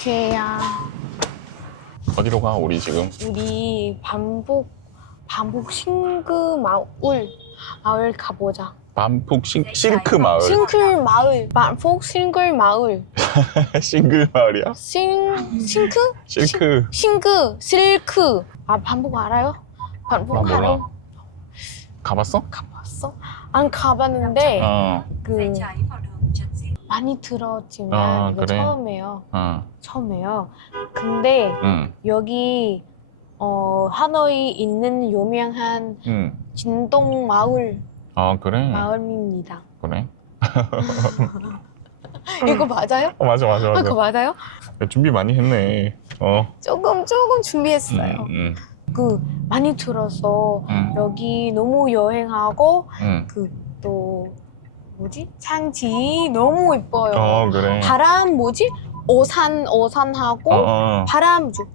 오케이야. 어디로 가 우리 지금? 우리 반복 반복 싱그 마을 마을 가보자. 반폭 싱, 실크 마을. 싱글 마을 반복 싱글 마을 싱글 마을이야? 싱 싱크 실크. 싱그 실크 아 반복 알아요? 반복 나 몰라. 알아요? 가봤어? 가봤어? 안 가봤는데 어, 그 많이 들었지만 아, 이거 그래? 처음이에요. 어, 처음이에요. 근데 응, 여기 어 하노이 있는 유명한 응. 진동 마을 아 그래? 마을입니다. 그래? 이거 맞아요? 어 맞아 맞아 아, 맞아. 그거 맞아요? 야, 준비 많이 했네. 어. 조금 조금 준비했어요. 응, 그 많이 들어서 응, 여기 너무 여행하고 응. 그 또 뭐지 상지 너무 이뻐요. 어 그래. 바람 뭐지 오산 오산하고 어, 어. 바람 gì nhỉ?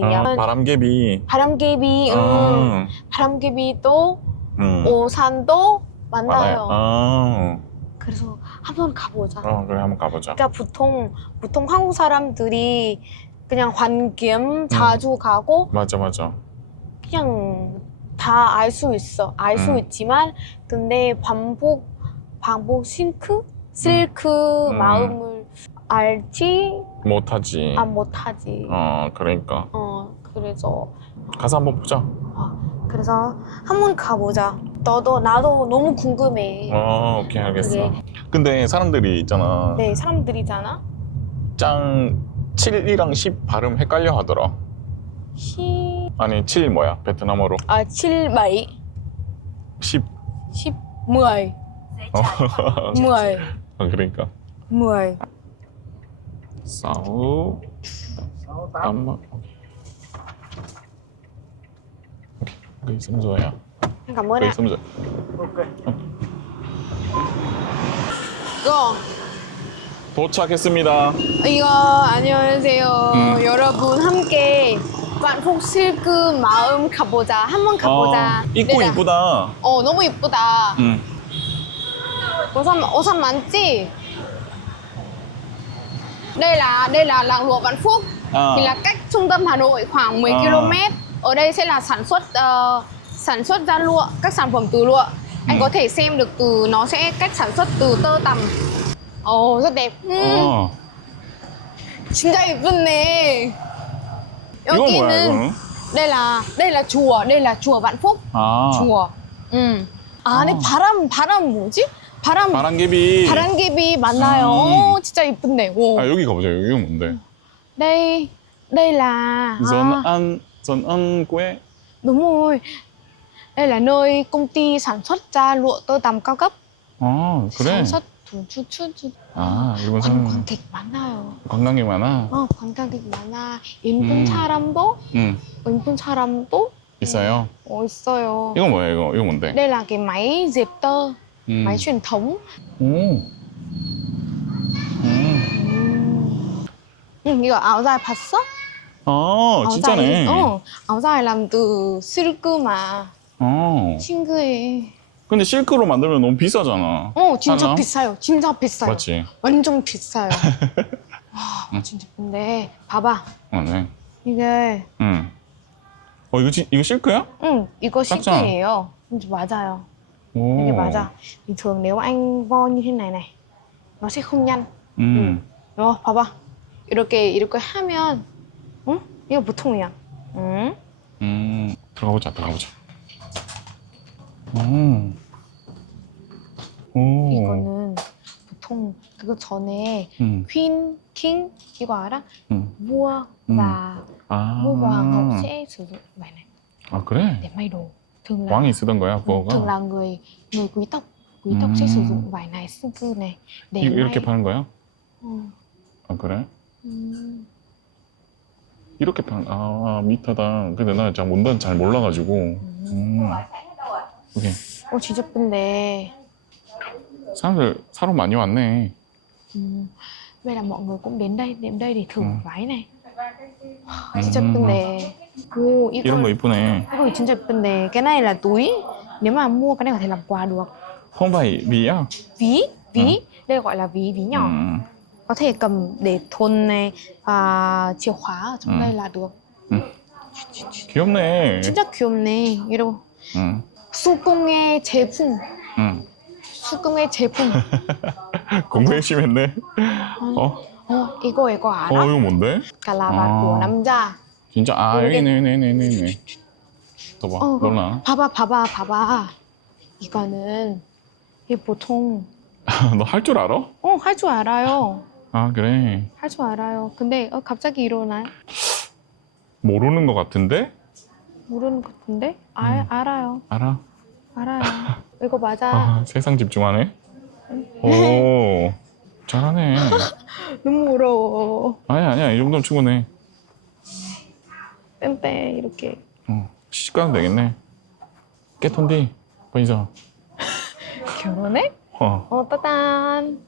어, 바람개비. 바람개비 음, 어, 바람개비도 응. 오산도. 만나요. 어. 그래서 한번 가보자. 어 그래 한번 가보자. 그러니까 보통 보통 한국 사람들이 그냥 환경 자주 가고 맞아 맞아. 그냥 다 알 수 있어. 알 수 음. 있지만 근데 반복 반복 싱크 실크 음. 마음을 알지 못하지. 안 못하지. 어 그러니까 어 그래서 가서 한번 보자. 그래서 한번 가보자. 너도 나도 너무 궁금해. 어 오케이 알겠어. 그게 근데 사람들이 있잖아. 네 사람들이잖아. 짱 7이랑 10 발음 헷갈려 하더라. 시... 아니 7 뭐야? 베트남어로? 아, 7마이. 10 10, 10, 어. 10, 아, 그러니까. mười sáu tám ghi xong rồi à 오케이. 그러니까 어. 도착했습니다. 이거 안녕하세요. 음. 여러분 함께 반복 실크 마음 가보자. 한번 가보자. 어, 입고 내가- 이쁘다. 어 너무 이쁘다. 응. 오산 오산 많지? Đây là đây là làng lụa Vạn Phúc. 아, Thì là cách trung tâm Hà Nội khoảng 10 À. km. Ở đây sẽ là sản xuất ờ, sản xuất ra lụa, các sản phẩm từ lụa. Anh Ừ. có thể xem được từ nó sẽ cách sản xuất từ tơ tằm. Ồ rất đẹp. 음, 어. 진짜 예쁘네. 뭐야 여기는 이거는? đây là đây là chùa, đây là chùa Vạn Phúc. 아, chùa. 음. 안에 어. 바람 바람 뭐지? 바람 바람개비. 바람개비 많나요? 음. 오, 진짜 이쁜데. 오. 아 여기 가보자. 여기가 뭔데? đây đây là Dân à, ăn dân ăn quê. đúng rồi. Đây là nơi công ty sản xuất ra lụa tơ tằm cao cấp. 아 그래. sản xuất 주, 주, 주, 주. 아 일본 사람 관광객 많아요. 관광객 많아. 어, 관광객 많아. 음. 사람도 응. 일본 사람도 있어요. 어, 있어요. 이거 뭐야 이거? 이거 뭔데? Đây là cái máy dệt tơ, 음. máy truyền thống. 오. 음. 음. 응, 이거 áo dài 봤어? 아 진짜네. 어, áo dài làm từ silk mà. 어. 싱그해. 근데 실크로 만들면 너무 비싸잖아. 어, 진짜 하나? 비싸요. 진짜 비싸요. 맞지? 완전 비싸요. 와, 진짜 근데 봐봐. 어, 네. 이게 응. 어 이거 지, 이거 실크야? 응, 이거 딱 실크예요. 진짜 맞아요. 오. 이게 맞아. bình thường nếu anh vo như thế này này, nó sẽ không nhăn. 음. 어, 봐봐. 이렇게 이렇게 하면, 응? 이거 보통이야. 응? 음. 들어가 보자. 들어가 보자. 음. 오. 이거는 보통 그거 전에 음. 퀸, 킹 이거 알아? 음. 음. 아. sẽ sử dụng vải này 아 그래? để may đồ. Thường là 왕이 쓰던 거야 thường 그거가? là người người quý tộc quý tộc sẽ 음. sử dụng vải này sư cư này để 이, may 이렇게 파는 거야? Ừ. 아 그래? 음. 이렇게 파는 아 미타다. 근데 나잘 뭔지 잘 몰라가지고. 음. 오 케이. 어 예쁜데 사람들 사러 많이 왔네. ừ. vậy là mọi người cũng đến đây đến đây để thử Ừ. váy này 진짜 예쁜데 오 이거 이런 거 이쁘네. 이거 진짜 예쁜데 cái này là túi nếu mà mua cái này có thể làm quà được 홈바이 미야? ví ví đây gọi là ví ví nhỏ 음. có thể cầm để thôn này và chìa khóa ở trong Ừ. đây là được 귀엽네. 진짜 귀엽네 이러고 응, 수공예 제품 응. 수공예 제품 공부 열심히 했네. 어? 어 이거 이거 어, 알아? 이거 뭔데? 갈라바 아. 남자 진짜? 아, 여기 있네, 여기 있네, 여기 있네. 더 봐, 어, 놀라. 봐봐 봐봐 봐봐 이거는 이 보통 너 할 줄 알아? 어 할 줄 알아요 아, 그래. 할 줄 알아요 근데 어, 갑자기 일어나요? 모르는 것 같은데? 모르는 것 같은데? 알, 음. 알아요 알아. 알아요 이거 맞아 아, 세상 집중하네. 오, 잘하네. 너무 어려워 아니야, 아니야. 이 정도면 충분해. 뺑뺑 이렇게 어, 시집 가면 되겠네. 깨톤디, 보이죠? 결혼해? 어. 어 따단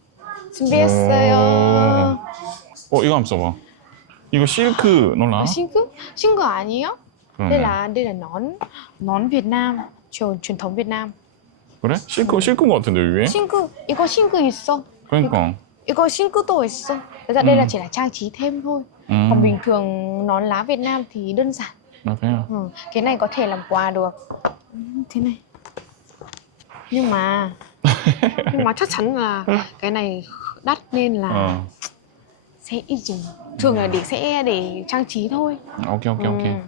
준비했어요 어, 이거 한번 써봐. 이거 실크 놀라? 아, 신구? 신구 아니에요? 그러네. đây là đây là nón nón Việt Nam truyền truyền thống Việt Nam 그래? 실크, 실크인 것 같은데, 위에? 신구 이거 신구 있어 그러니까. 이거 신구도 있어 thực ra đây Ừ. là chỉ là trang trí thêm thôi 음, còn bình thường nón lá Việt Nam thì đơn giản 맞아요. ừ. cái này có thể làm quà được Ừ, thế này nhưng mà nhưng mà chắc chắn là cái này đắt nên là 어, sẽ ít dùng thường là để sẽ để trang trí thôi 오케이, 오케이, 오케이. Ừ.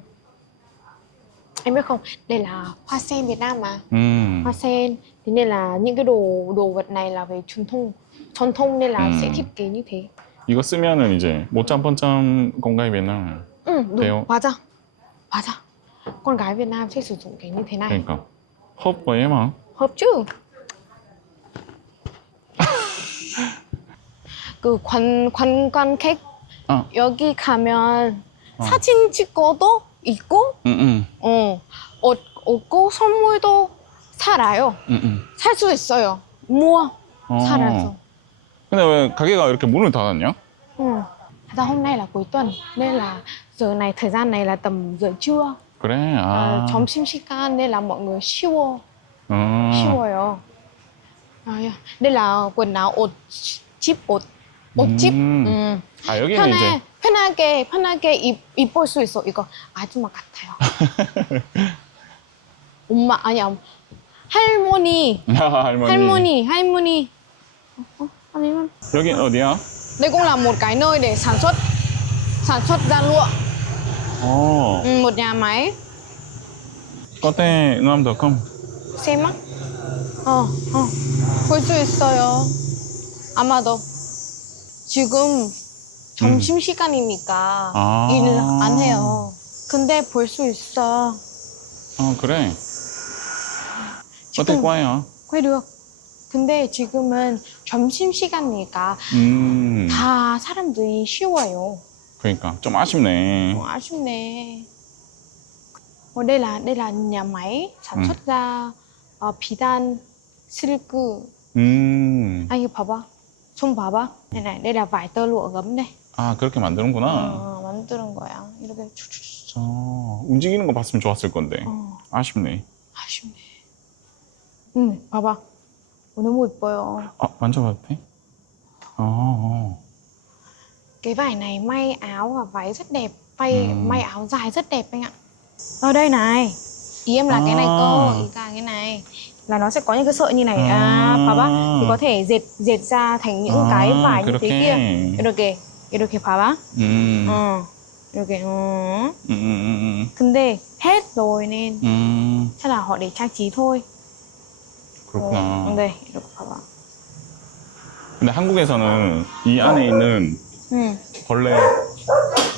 Em biết không, đây là hoa sen Việt Nam mà 음, Hoa sen Thế nên là những cái đồ đồ vật này là về truyền thông thông nên là Ừ. sẽ thiết kế như thế 이거 쓰면은 이제 모짬번짬 공가이 맨날 Ừ, đúng, Đều. hóa ra Hóa ra Con gái Việt Nam sẽ sử dụng cái như thế này 그러니까 헛 뭐에 막 Hợp chứ 그 관, 관광객 어. 여기 가면 어. 사진 찍어도 있고 응응 어, 옷, 얻고 선물도 살아요 응응 살 수 있어요 어. 살아서 근데 왜 가게가 이렇게 문을 닫았냐? Ừ. Thật ra hôm nay là cuối tuần nên là giờ này thời gian này là tầm giờ trưa 그래 à. 아 점심 시간 nên là mọi người 쉬워 어. 쉬워요 아, 야. đây là quần áo 옷집 옷, 옷 집. 음. 음. 아 여기는 편해, 이제 편 하게 편하게 입, 입을 수 있어. 이거 아줌마 같아요. 엄마 아니야. 할머니. 할머니. 할머니 할머니. 어, 어, 할머니 여기 어디야? đây cũng là một cái nơi để sản xuất sản xuất da lụa 어. ừ, một nhà máy 커테 응암닷컴. xem á 어, 어. 볼 수 있어요. 아마도. 지금 점심 시간이니까 아. 일안 해요 근데 볼 수 있어 어 그래 커테 지금 quay được 근데 지금은 점심 시간이니까 음 다 사람들이 쉬워요 그러니까 좀 아쉽네 Ồ, 아쉽네. Ồ, đây là đây là nhà máy sản Ừ. xuất ra ờ, 비단 silk. 음. Anh ơi, 봐봐. 손 봐봐. Này này, đây là vải tơ lụa gấm đây. 아 그렇게 만드는구나 어, 만드는 거야. 이렇게 촉촉촉. 어, 움직이는 거 봤으면 좋았을 건데 어, 아쉽네 아쉽네. 응, 봐봐. 오, 너무 예뻐요. 아 만져봐도 돼? 어, 어. Cái vải này may áo và váy rất đẹp. May Ừ. may áo dài rất đẹp anh ạ. Ở đây này. Ý em là cái này À. cơ, ý là cái này là nó sẽ có những cái sợi như này. À, À. 봐봐. Thì có thể dệt dệt ra thành những cái 아, vải như thế 그렇게. kia. 이렇게 이렇게 봐봐. 음. 어. 이렇게. 어. 음, 음, 음, 근데 hết rồi nên 음. chắc là họ để trang trí thôi. 그렇구나. 어, 네, 이렇게 봐봐. 근데 한국에서는 이 안에 있는 응. 벌레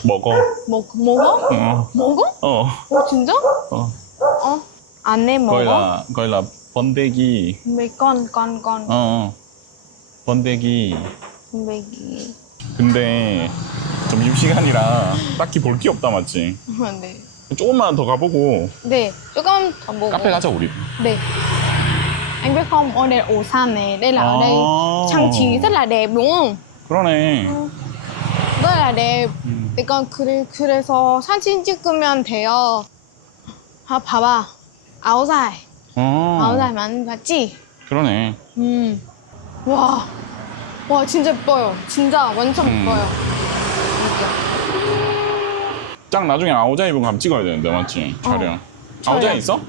먹어. 먹 먹어? 어, 먹어? 어, 어 진짜? 어. 어. 안에 거의 먹어? 다, 거의 다 번데기. Mấy con con con 어, 어. 번데기. 메기. 근데 점심시간이라 딱히 볼 게 없다, 맞지? 네. 조금만 더 가보고 네, 조금 더 보고. 카페 가자, 우리. 네. Anh biết không, ở đây là ổ san này, đây là ở đây 아. trang trí rất là đẹp đúng không? 그러네. rất là đẹp. 음. 그러니까 그래, 그래서 사진 찍으면 돼요. 아, 봐봐. áo 어, mà 맞지? 그러네. 음. 와, 와 진짜 예뻐요. 진짜 완전 음. 예뻐요. 짱 나중에 아오자 입은 거 한번 찍어야 되는데 맞지? 촬영. 아오자 촬영. 있어?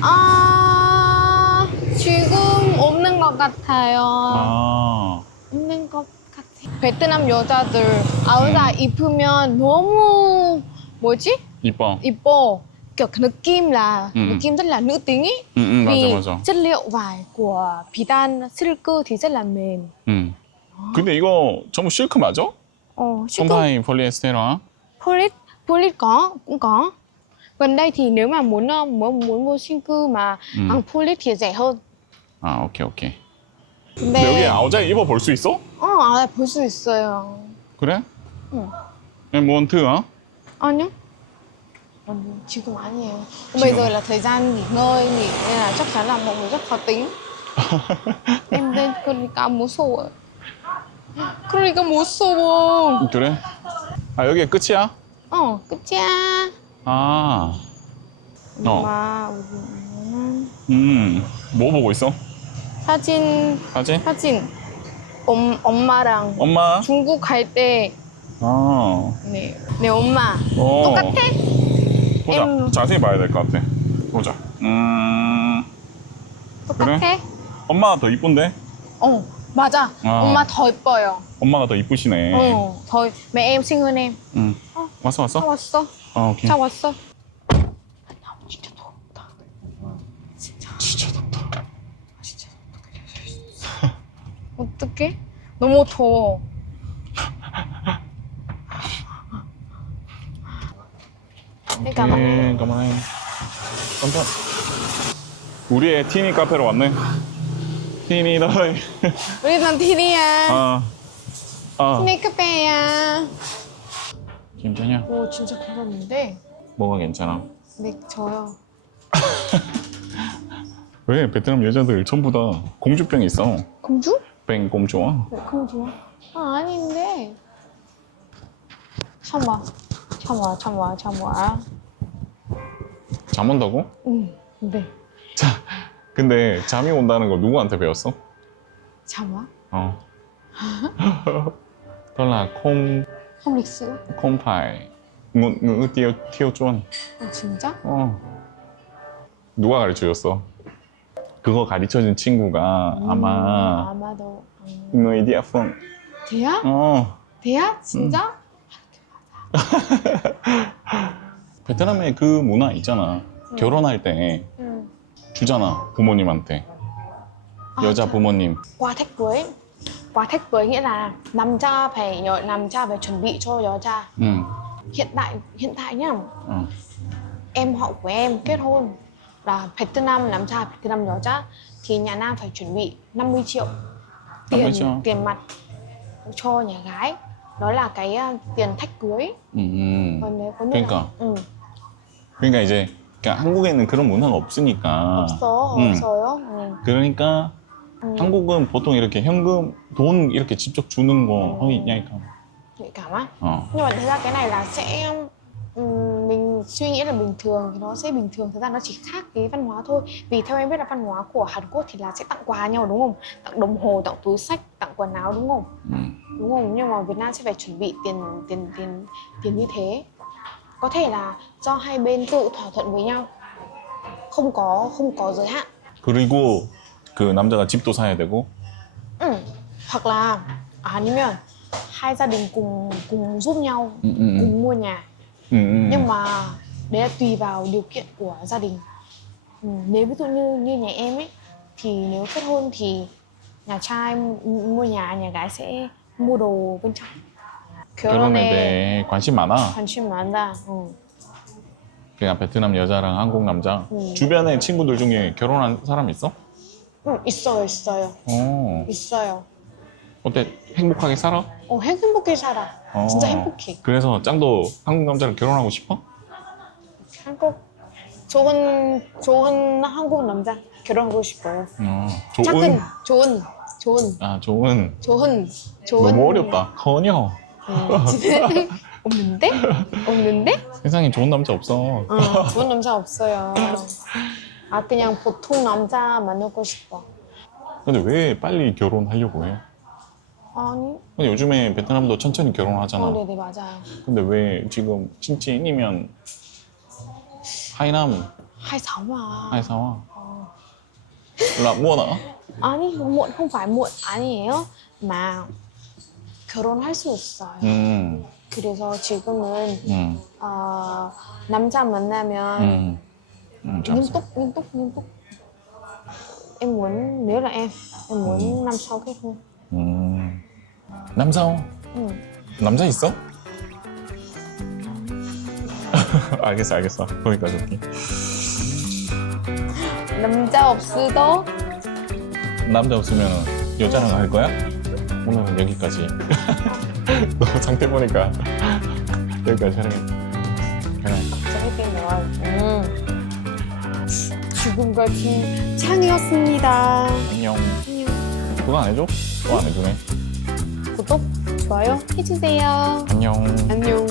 아 지금 없는 것 같아요. 아. 없는 것 같아요. 베트남 여자들 아우자 입으면 너무 뭐지? 이뻐. 이뻐. Kiểu cái 느낌 là Ừ. 느낌 rất là nữ tính ý. 응, 응, Vì 맞아, 맞아. chất liệu vải của Bidan silk thì rất là mềm. 응. 근데 이거 전부 실크 맞아? Ồ, silk 콤파이 폴리에스테라? polit polit có cũng có. Gần đây thì nếu mà muốn ờ, muốn muốn mua silk mà 음. bằng polit thì rẻ hơn. 아, 오케이, 오케이. 근데 근데 여기 아오자 입어 볼 수 있어? 어, 아, 볼 수 있어요. 그래? 응. muốn thử hả? 아니요. Còn 지금 아니에요. Bây giờ là thời gian nghỉ ngơi nghỉ nên là chắc chắn là mọi người rất khó tính. em lên 그러니까 무서워요. 그러니까 무서워. 그래? 아, 여기가 끝이야? 어, 끝이야. 아, 어. 엄마, 우리 음, 뭐 보고 있어? 사진 사진? 사진. 엄, 엄마랑 엄마? 중국 갈 때 아, 네, 내 엄마 어. 똑같아? 보자. em- 자세히 봐야 될 것 같아. 보자. 음, 똑같아? 엄마가 더 이쁜데? 어, 맞아. 아. 엄마 더 예뻐요. 엄마가 더 이쁘시네. 어, 더 mẹ em xinh hơn em. 응. 어. 왔어, 차 왔어? 왔어. 아, 오케이. 차 왔어. 나 진짜 더웠다. 진짜 진짜 덥다. 진짜 어떡해? 너무 더워. 오케이, 그만해. 깜짝. 우리의 티니 카페로 왔네. 티니 너의. 우리는 티니야. 아, 아. 티니 카페야. 괜찮냐? 오 진짜 괜찮은데? 뭐가 괜찮아? 네 저요. 왜 베트남 여자들 전부 다 공주병 있어? 공주? 뺑 꼼주아? 네, 공주. 아 아닌데. 참아. 참아 참아 참아. 잠 온다고? 응. 네. 자, 근데 잠이 온다는 거 누구한테 배웠어? 어. là không không lịch sử. không phải ngôn ngữ tiêu tiêu chuẩn. 아 진짜? 어. 누가 가르쳐 줬어? 그거 가르쳐 준 친구가 음, 아마 아마도. 음. địa phương. 대야? 어. 대야? 진짜? 베트남에 그 문화 있잖아. 결혼할 때 응. 주잖아 부모님한테. 아, 여자 저- 부모님. Quà thách cưới. Quà thách cưới nghĩa là nam cha phải nhờ nam cha phải chuẩn bị cho 여자. 응. Hiện tại hiện tại nhá, 어. em họ của em kết hôn là Vietnam nam cha Vietnam 여자 thì nhà nam phải chuẩn bị 50 triệu 50 tiền triệu. tiền mặt cho nhà gái. Đó là cái uh, tiền thách cưới. 음. Còn nếu có như 그러니까. là ừ. 그러니까 이제 그러니까 한국에는 그런 문화가 없으니까. 없어 음. 없어요. 응. 그러니까 응. 한국은 보통 이렇게 현금 돈 이렇게 직접 주는 거 hơi nhạy cảm. nhạy cảm á 어. nhưng mà thật ra cái này là sẽ ừm, mình suy nghĩ là bình thường thì nó sẽ bình thường thật ra nó chỉ khác cái văn hóa thôi vì theo em biết là văn hóa của Hàn Quốc thì là sẽ tặng quà nhau đúng không tặng đồng hồ tặng túi sách tặng quần áo đúng không 음. đúng không nhưng mà Việt Nam sẽ phải chuẩn bị tiền tiền tiền tiền như thế có thể là do hai bên tự thỏa thuận với nhau không có không có giới hạn 그리고 그 남자가 집도 사야 되고. ừ. hoặc là 아니면 hai gia đình cùng cùng giúp nhau 음, 음, 음. cùng mua nhà 음, 음. nhưng mà đấy là tùy vào điều kiện của gia đình ừ, nếu ví dụ như như nhà em ấy thì nếu kết hôn thì nhà trai m- mua nhà nhà gái sẽ mua đồ bên trong 결혼에 대해 관심 많아. 관심 많다 응. 그냥 베트남 여자랑 한국 남자. 음. 주변에 친구들 중에 결혼한 사람 있어? 응, 있어요 있어요 어. 있어요 어때? 행복하게 살아? 어 행복하게 살아 어. 진짜 행복해 그래서 짱도 한국 남자랑 결혼하고 싶어? 한국 좋은 좋은 한국 남자 결혼하고 싶어요 어. 작은 좋은. 좋은 좋은 아 좋은. 좋은 좋은 너무 어렵다. 커녕. 음, 집에 없는데 없는데 세상에 좋은 남자 없어. 어, 좋은 남자 없어요. 아 그냥 보통 남자 만나고 싶어. 근데 왜 빨리 결혼하려고 해? 아니. 근데 요즘에 베트남도 천천히 결혼하잖아. 어, 네네 맞아요. 근데 왜 지금 친친이면 하이남, 26 mà. 하이사와 là muộn hả? 아니 muộn không phải muộn 아니에요. mà 결혼할 수 있어요. 음, 그래서 지금은 음, 어, 남자 만나면 음. 음, 잘 nghiêm 써. túc nghiêm túc nghiêm túc em muốn nếu là em em muốn năm sau kết hôn 음. 남자, ừ. 남자 있어? 알겠어, 알겠어. 거기까지 올게. 남자 없어도 남자 없으면 여자랑 할 거야? 오늘은 여기까지 너무 상태 보니까 여기까지 촬영했다 음. 죽음 같은 창이었습니다. 안녕 그거 안 해줘? 그거 안 해주네 구독, 좋아요 해주세요. 안녕 안녕.